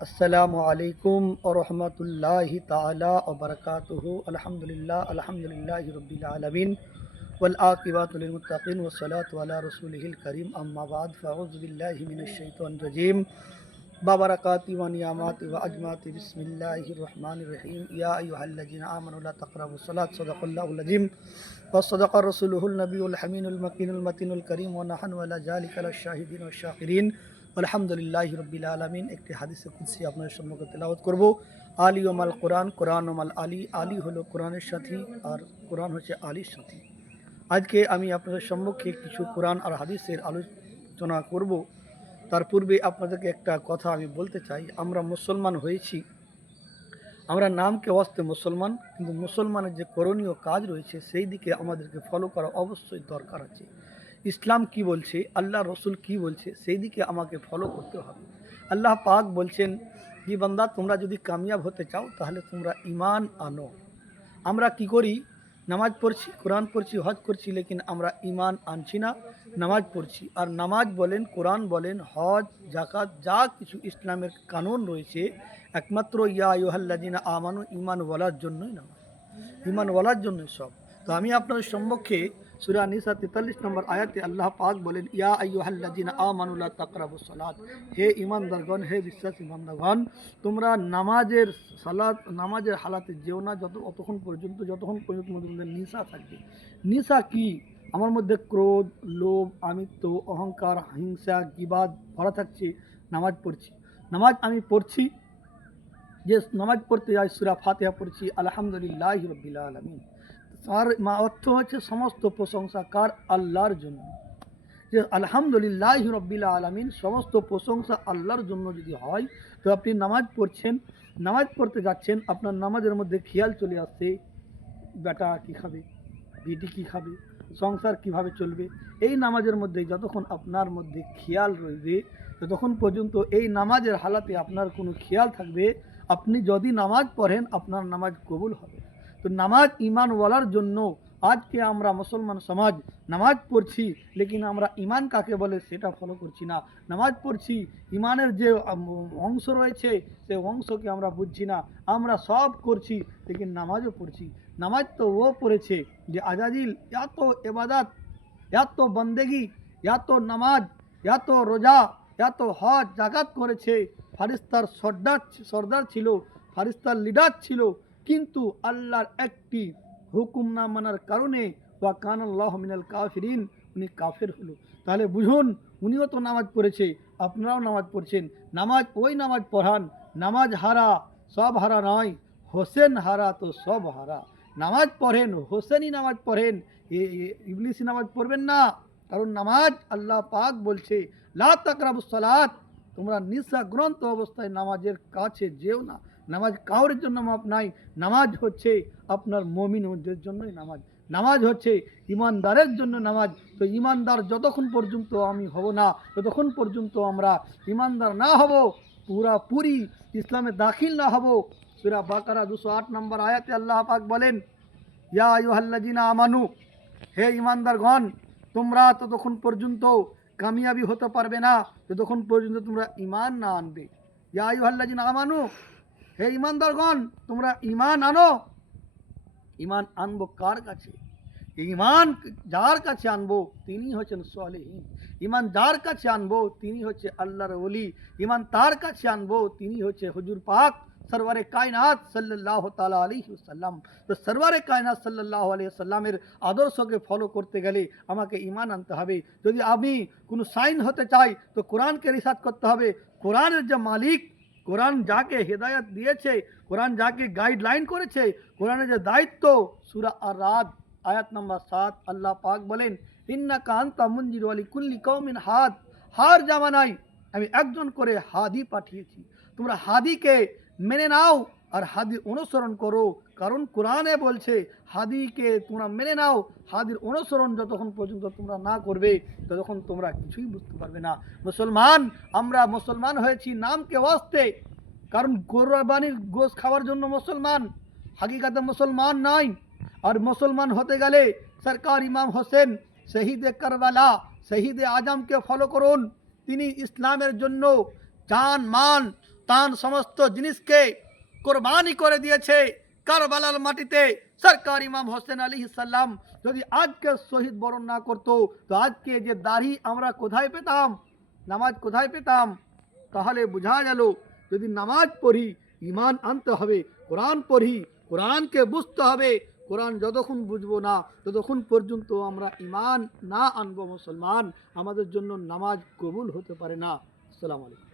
अस्सलामु अलैकुम व रहमतुल्लाहि ताला व बरकातुहू। अल्हम्दुलिल्लाहि रब्बिल आलमीन वल आक़िबतु लिल मुत्तक़ीन वस्सलातु अला रसूलिहिल करीम अम्मा बाद फ़अऊज़ु बिल्लाहि मिनश शैतानिर रजीम बबरकाति व नियामति व अजमाति बिस्मिल्लाहिर रहमानिर रहीम या अय्युहल्लज़ीना आमनु ला तक़रबुस सलात सदक़ल्लाहुल अज़ीम व सदक़ रसूलुहुल नबियुल अमीनुल मकीनुल मतीनुल करीम व नहनु अला ज़ालिका लशाहिदीन व शाकिरीन আলহামদুলিল্লাহি রব্বিল আলামিন। একটি হাদিসে কুদসি আপনাদের সম্মুখে তেলাওয়াত করব। আলী ওমাল কোরআন, কোরআন ওমাল আলী। আলী হলো কোরআনের সাথী আর কোরআন হচ্ছে আলীর সাথী। আজকে আমি আপনাদের সম্মুখে কিছু কোরআন আর হাদিসের আলোচনা করব। তার পূর্বে আপনাদেরকে একটা কথা আমি বলতে চাই। আমরা মুসলমান হয়েছি, আমরা নামকে ওয়াস্তে মুসলমান, কিন্তু মুসলমানের যে করণীয় কাজ রয়েছে সেই দিকে আমাদেরকে ফলো করা অবশ্যই দরকার আছে। ইসলাম কি বলছে, আল্লাহ রসুল কি বলছে, সেই দিকে আমাকে ফলো করতে হবে। আল্লাহ পাক বলছেন যে বান্দা, তোমরা যদি কামিয়াব হতে চাও তাহলে তোমরা ঈমান আনো। আমরা কি করি? নামাজ পড়ছি, কোরআন পড়ছি, হজ করছি, লেকিন আমরা ঈমান আনছি না। নামাজ পড়ছি, আর নামাজ বলেন, কোরআন বলেন, হজ, জাকাত, যা কিছু ইসলামের কানুন রয়েছে একমাত্র ইয়া আইয়ুহাল্লাযীনা আমানু, ঈমান ওয়ালার জন্যই নামাজ, ঈমান ওয়ালার জন্যই সব। তো আমি আপনাদের সম্মুখে সূরা নিসা 43 নম্বর আয়াতে আল্লাহ পাক বলেন, ইয়া আইয়ুহাল্লাযীনা আমানু লা তাকরাবুস সালাত, হে ঈমানদারগণ, হে বিশ্বাসী বান্দাগণ, তোমরা নামাজের হালাতে যেও না যতক্ষণ পর্যন্ত তোমাদের নিশা থাকবে। নিশা কি? আমার মধ্যে ক্রোধ, লোভ, আমিত্ব, অহংকার, হিংসা, গীবাত ভরা থাকছে। নামাজ পড়ছি, নামাজ আমি পড়ছি, যে নামাজ পড়তে যাই সূরা ফাতিহা পড়ছি, আলহামদুলিল্লাহি রাব্বিল আলামিন। তার অর্থ হচ্ছে সমস্ত প্রশংসা কার? আল্লাহর জন্য। যে আলহামদুলিল্লাহি রাব্বিল আলামিন, সমস্ত প্রশংসা আল্লাহর জন্য যদি হয়, তো আপনি নামাজ পড়ছেন, নামাজ পড়তে যাচ্ছেন, আপনার নামাজের মধ্যে খেয়াল চলে আসছে বেটা কী খাবে, বেটি কী খাবে, সংসার কিভাবে চলবে। এই নামাজের মধ্যে যতক্ষণ আপনার মধ্যে খেয়াল রইবে, ততক্ষণ পর্যন্ত এই নামাজের হালাতে আপনার কোনো খেয়াল থাকবে, আপনি যদি নামাজ পড়েন আপনার নামাজ কবুল হবে। তো নামাজ ঈমানওয়ালার জন্য। আজকে আমরা মুসলমান সমাজ নামাজ পড়ছি, লেকিন আমরা ঈমান কাকে বলে সেটা ফলো করছি না। নামাজ পড়ছি, ঈমানের যে অংশ রয়েছে সেই অংশকে আমরা বুঝছি না। আমরা সব করছি, লেকিন নামাজও পড়ছি। নামাজ তো ও পড়েছে যে আজাজিল এত ইবাদত, এত বন্দেগি, এত নামাজ, এত রোজা, এত হজ জাকাত করেছে, ফারিস্তার সর্দার ছিল, ফারিস্তার লিডার ছিল, কিন্তু আল্লাহর একটি হুকুম না মানার কারণে ওয়া কানাল্লাহু মিনাল কাফিরিন, উনি কাফের হলো। তাহলে বুঝুন, উনিও তো নামাজ পড়েছে, আপনারাও নামাজ পড়ছেন। নামাজ ওই নামাজ পড়ান, নামাজ হারা সব হারা নয়, হোসেন হারা তো সব হারা। নামাজ পড়েন, হোসেনই নামাজ পড়েন, ইবলিসি নামাজ পড়বেন না। কারণ নামাজ আল্লাহ পাক বলছে লা তাকরাবুস সালাত, তোমরা নিশাগ্রন্ত অবস্থায় নামাজের কাছে যেও না। নামাজ কাউরের জন্য মাপ নাই। নামাজ হচ্ছে আপনার মুমিনদের জন্যই নামাজ, নামাজ হচ্ছে ঈমানদারের জন্য নামাজ। তো ঈমানদার যতক্ষণ পর্যন্ত আমি হব না, ততক্ষণ পর্যন্ত আমরা ঈমানদার না হব, পুরাপুরি ইসলামে দাখিল না হব। সূরা বাকারা 208 নম্বর আয়াতে আল্লাহ পাক বলেন, ইয়া আইয়ুহাল্লাযীনা আমানু, হে ঈমানদারগণ, তোমরা ততক্ষণ পর্যন্ত কামিয়াবি হতে পারবে না যতক্ষণ পর্যন্ত তোমরা ঈমান না আনবে। ইয়া আইয়ুহাল্লাযীনা আমানু, হে ঈমানদারগণ, তোমরা ঈমান আনো। ঈমান আনবো কার কাছে? ঈমান যার কাছে আনবো তিনি হচ্ছেন সালেহীন। ঈমান যার কাছে আনবো তিনি হচ্ছে আল্লাহর ওলি। ঈমান তার কাছে আনবো তিনি হচ্ছে হুজুর পাক সরওয়ারে কায়নাত সাল্লাল্লাহু তাআলা আলাইহি ওয়াসাল্লাম। তো সরওয়ারে কায়নাত সাল্লাল্লাহু আলাইহি ওয়াসাল্লামের আদর্শকে ফলো করতে গেলে আমাকে ঈমান আনতে হবে। যদি আমি কোনো সাইন হতে চাই তো কোরআনকে রিসার্চ করতে হবে। কোরআনের যে মালিক, কোরআন যাকে হেদায়ত দিয়েছে, কোরআন যাকে গাইডলাইন করেছে, কোরআনের যে দায়িত্ব, সূরা আর-রাদ আয়াত নম্বর 7 আল্লাহ পাক বলেন, ইন্নাকা আনতা মুনজিরু ওয়া লিকুল্লি কওমিন হাদ, হার জামানায় আমি একজন করে হাদি পাঠিয়েছি, তোমরা হাদিকে মেনে নাও আর হাদির অনুসরণ করো। কারণ কোরআনে বলছে হাদিকে তোমরা মেনে নাও, হাদির অনুসরণ যতক্ষণ পর্যন্ত তোমরা না করবে ততক্ষণ তোমরা কিছুই বুঝতে পারবে না। মুসলমান, আমরা মুসলমান হয়েছি নামকে ওয়াস্তে, কারণ কোরবানির গোশত খাওয়ার জন্য মুসলমান, হাকিকাতে মুসলমান নয়। আর মুসলমান হতে গেলে সরকার ইমাম হোসেন শহীদে কারবালা, শহীদে আজমকে ফলো করুন। তিনি ইসলামের জন্য জান মাল তার সমস্ত জিনিসকে কোরবানি করে দিয়েছে কারবালার মাটিতে। সরকার ইমাম হোসেন আলাইহিস সালাম যদি আজকে শহীদ বরণ না করতো, তো আজকে যে দাড়ি আমরা কোথায় পেতাম, নামাজ কোথায় পেতাম? তাহলে বোঝা গেল যদি নামাজ পড়ি ঈমান আনতে হবে, কোরআন পড়ি কোরআনকে বুঝতে হবে। কোরআন যতক্ষণ বুঝবো না ততক্ষণ পর্যন্ত আমরা ঈমান না আনবো মুসলমান, আমাদের জন্য নামাজ কবুল হতে পারে না। আসসালামু আলাইকুম।